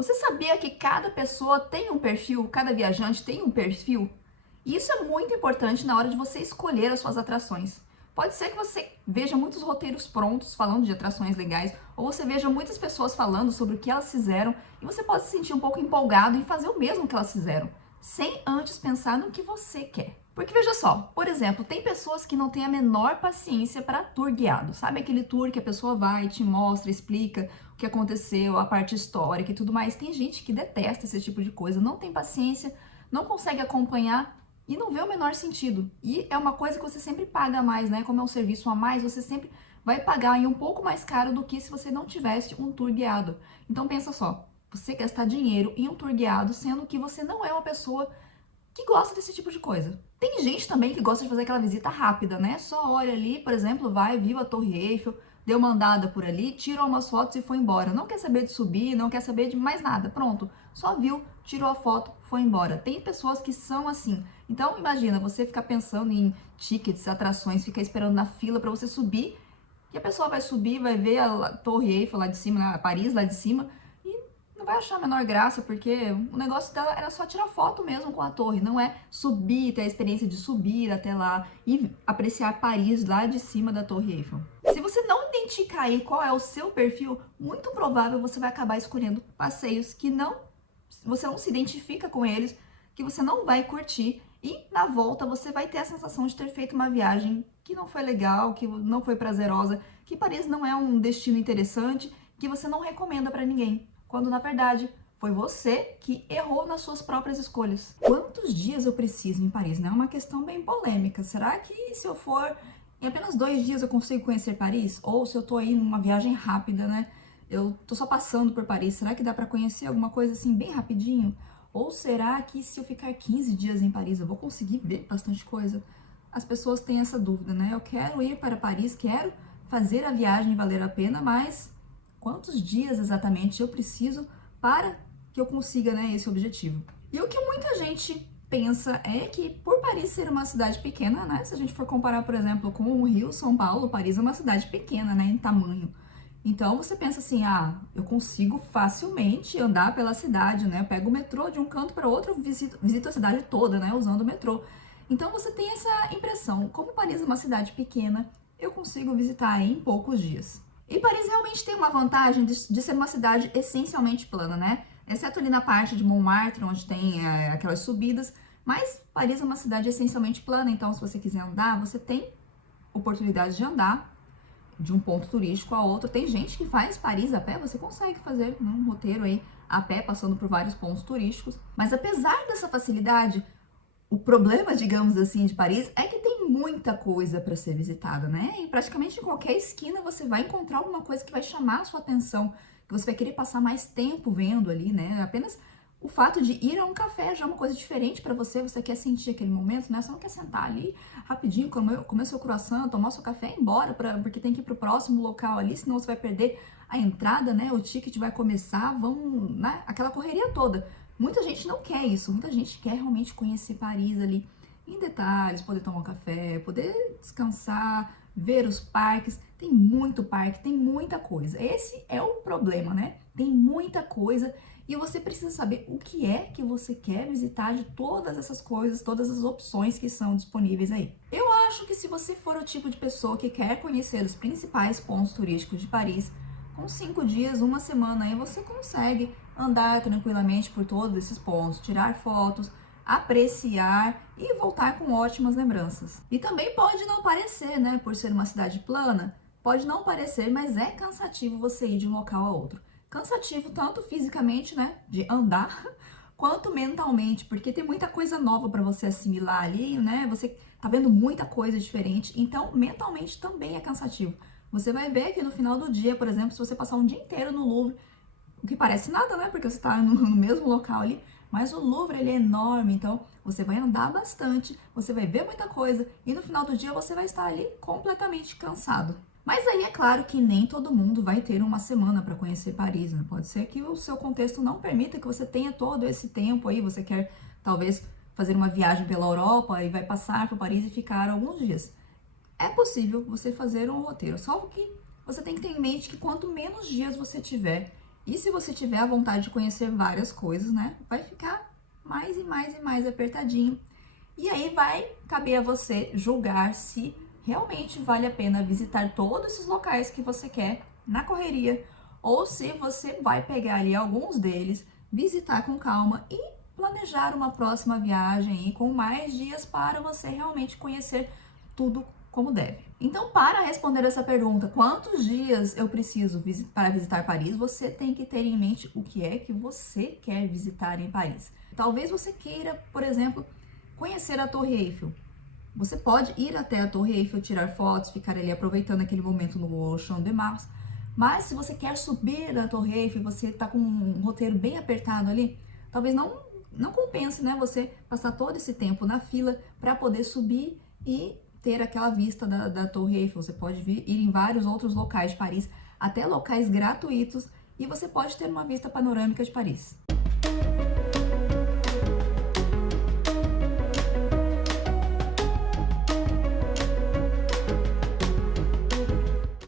Você sabia que cada pessoa tem um perfil, cada viajante tem um perfil? E isso é muito importante na hora de você escolher as suas atrações. Pode ser que você veja muitos roteiros prontos falando de atrações legais, ou você veja muitas pessoas falando sobre o que elas fizeram, e você pode se sentir um pouco empolgado em fazer o mesmo que elas fizeram, sem antes pensar no que você quer. Porque veja só, por exemplo, tem pessoas que não têm a menor paciência para tour guiado. Sabe aquele tour que a pessoa vai, te mostra, explica o que aconteceu, a parte histórica e tudo mais? Tem gente que detesta esse tipo de coisa, não tem paciência, não consegue acompanhar e não vê o menor sentido. E é uma coisa que você sempre paga mais, né? Como é um serviço a mais, você sempre vai pagar aí um pouco mais caro do que se você não tivesse um tour guiado. Então pensa só, você gastar dinheiro em um tour guiado, sendo que você não é uma pessoa que gosta desse tipo de coisa. Tem gente também que gosta de fazer aquela visita rápida, né? Só olha ali, por exemplo, vai, viu a Torre Eiffel, deu uma andada por ali, tirou umas fotos e foi embora. Não quer saber de subir, não quer saber de mais nada. Pronto, só viu, tirou a foto, foi embora. Tem pessoas que são assim. Então, imagina, você ficar pensando em tickets, atrações, ficar esperando na fila para você subir, e a pessoa vai subir, vai ver a Torre Eiffel lá de cima, né? Paris lá de cima, não vai achar a menor graça, porque o negócio dela era só tirar foto mesmo com a torre, não é subir, ter a experiência de subir até lá e apreciar Paris lá de cima da Torre Eiffel. Se você não identificar aí qual é o seu perfil, muito provável você vai acabar escolhendo passeios que você não se identifica com eles, que você não vai curtir e na volta você vai ter a sensação de ter feito uma viagem que não foi legal, que não foi prazerosa, que Paris não é um destino interessante, que você não recomenda para ninguém. Quando na verdade foi você que errou nas suas próprias escolhas. Quantos dias eu preciso em Paris, né? É uma questão bem polêmica. Será que se eu for em apenas 2 dias eu consigo conhecer Paris? Ou se eu tô aí numa viagem rápida, né? Eu tô só passando por Paris, será que dá pra conhecer alguma coisa assim bem rapidinho? Ou será que se eu ficar 15 dias em Paris eu vou conseguir ver bastante coisa? As pessoas têm essa dúvida, né? Eu quero ir para Paris, quero fazer a viagem valer a pena, mas quantos dias exatamente eu preciso para que eu consiga, né, esse objetivo? E o que muita gente pensa é que por Paris ser uma cidade pequena, né, se a gente for comparar, por exemplo, com o Rio, São Paulo, Paris é uma cidade pequena, né, em tamanho. Então você pensa assim, eu consigo facilmente andar pela cidade, né, eu pego o metrô de um canto para outro, visito a cidade toda, né, usando o metrô. Então você tem essa impressão, como Paris é uma cidade pequena, eu consigo visitar em poucos dias. E Paris realmente tem uma vantagem de ser uma cidade essencialmente plana, né? Exceto ali na parte de Montmartre, onde tem aquelas subidas. Mas Paris é uma cidade essencialmente plana, então se você quiser andar, você tem oportunidade de andar de um ponto turístico a outro. Tem gente que faz Paris a pé, você consegue fazer um roteiro aí a pé, passando por vários pontos turísticos. Mas apesar dessa facilidade, o problema, digamos assim, de Paris é que tem muita coisa para ser visitada, né? Em praticamente qualquer esquina você vai encontrar alguma coisa que vai chamar a sua atenção, que você vai querer passar mais tempo vendo ali, né? Apenas o fato de ir a um café já é uma coisa diferente para você, você quer sentir aquele momento, né? Você não quer sentar ali rapidinho, comer seu croissant, tomar seu café e ir embora, porque tem que ir pro próximo local ali, senão você vai perder a entrada, né? O ticket vai começar, né? Aquela correria toda. Muita gente não quer isso, muita gente quer realmente conhecer Paris ali em detalhes, poder tomar um café, poder descansar, ver os parques. Tem muito parque, tem muita coisa. Esse é o problema, né? Tem muita coisa e você precisa saber o que é que você quer visitar de todas essas coisas, todas as opções que são disponíveis aí. Eu acho que se você for o tipo de pessoa que quer conhecer os principais pontos turísticos de Paris, com 5 dias, uma semana aí você consegue andar tranquilamente por todos esses pontos, tirar fotos, apreciar e voltar com ótimas lembranças. E também pode não parecer, né, por ser uma cidade plana, pode não parecer, mas é cansativo você ir de um local a outro. Cansativo tanto fisicamente, né, de andar, quanto mentalmente, porque tem muita coisa nova para você assimilar ali, né? Você tá vendo muita coisa diferente, então mentalmente também é cansativo. Você vai ver que no final do dia, por exemplo, se você passar um dia inteiro no Louvre, o que parece nada, né? Porque você está no mesmo local ali, mas o Louvre ele é enorme, então você vai andar bastante, você vai ver muita coisa e no final do dia você vai estar ali completamente cansado. Mas aí é claro que nem todo mundo vai ter uma semana para conhecer Paris, né? Pode ser que o seu contexto não permita que você tenha todo esse tempo aí, você quer talvez fazer uma viagem pela Europa e vai passar por Paris e ficar alguns dias. É possível você fazer um roteiro, só que você tem que ter em mente que quanto menos dias você tiver, E se você tiver a vontade de conhecer várias coisas, né, vai ficar mais e mais e mais apertadinho. E aí vai caber a você julgar se realmente vale a pena visitar todos esses locais que você quer na correria, ou se você vai pegar ali alguns deles, visitar com calma e planejar uma próxima viagem aí com mais dias para você realmente conhecer tudo como deve. Então, para responder essa pergunta, quantos dias eu preciso para visitar Paris, você tem que ter em mente o que é que você quer visitar em Paris. Talvez você queira, por exemplo, conhecer a Torre Eiffel. Você pode ir até a Torre Eiffel, tirar fotos, ficar ali aproveitando aquele momento no Champ de Mars. Mas se você quer subir na Torre Eiffel, você está com um roteiro bem apertado ali, talvez não compense, né? Você passar todo esse tempo na fila para poder subir e ter aquela vista da Torre Eiffel. Você pode ir em vários outros locais de Paris, até locais gratuitos, e você pode ter uma vista panorâmica de Paris.